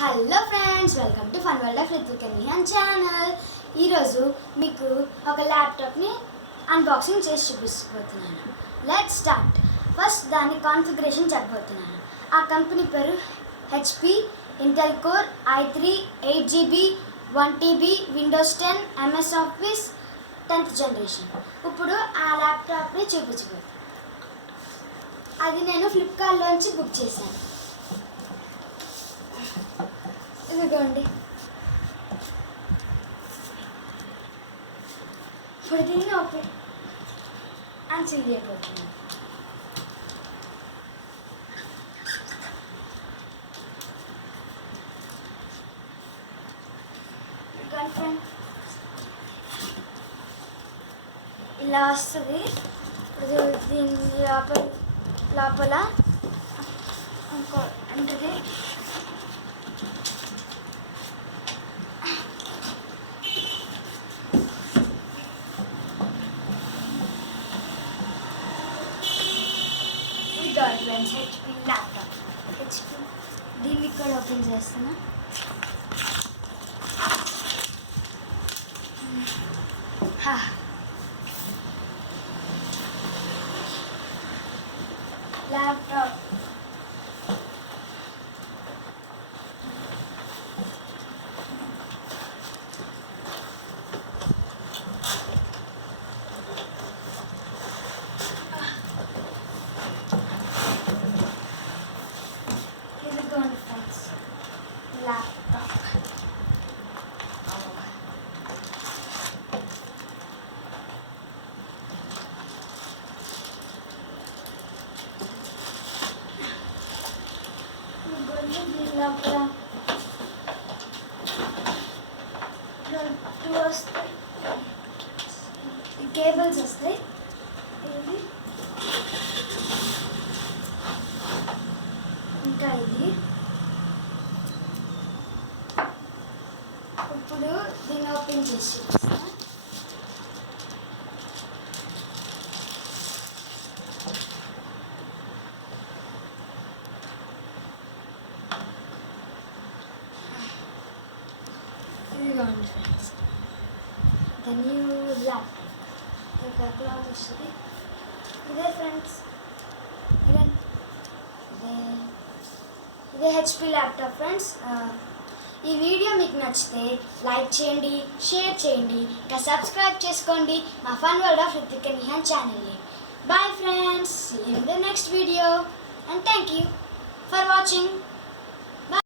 Hello friends, welcome to fun world of Rithvik and Nihan channel. ఈరోజు మీకు ఒక ల్యాప్టాప్ని అన్బాక్సింగ్ చేసి చూపించబోతున్నాను. Let's start. ఫస్ట్ దాని కాన్ఫిగరేషన్ చెప్పబోతున్నాను. ఆ కంపెనీ పేరు HP Intel core i3 8GB 1TB Windows 10 MS office 10th generation. ఇప్పుడు ఆ ల్యాప్టాప్ని చూపించబోతున్నాను. అది నేను ఫ్లిప్కార్ట్లోంచి బుక్ చేశాను. ఇదిగోండి. ఇప్పుడు దీన్ని ఓపెన్ అన్సీల్ చేయబోతున్నాను. ఇలా వస్తుంది. దీని లోపల ఇంకో అంటే ఫ్రెండ్స్ హెచ్పి ల్యాప్టాప్. దీన్ని ఇక్కడ ఓపెన్ చేస్తున్నా. Laptop laptop. కేబుల్స్ వస్తాయి. ఇది ఇంకా ఇది. ఇప్పుడు దీన్ని ఓపెన్ చేసి చూపిస్తా. ఇదిగోండి ఫ్రెండ్స్, ద న్యూ ల్యాప్టాప్. ఒక క్లాత్ వస్తుంది. ఇదే ఫ్రెండ్స్, ఇదే హెచ్పి ల్యాప్టాప్ ఫ్రెండ్స్. ఈ వీడియో మీకు నచ్చితే లైక్ చేయండి, షేర్ చేయండి, ఇంకా సబ్స్క్రైబ్ చేసుకోండి మా fun world of Rithvik and Nihan ఛానల్ని. Bye friends, see you in the next video and thank you for watching.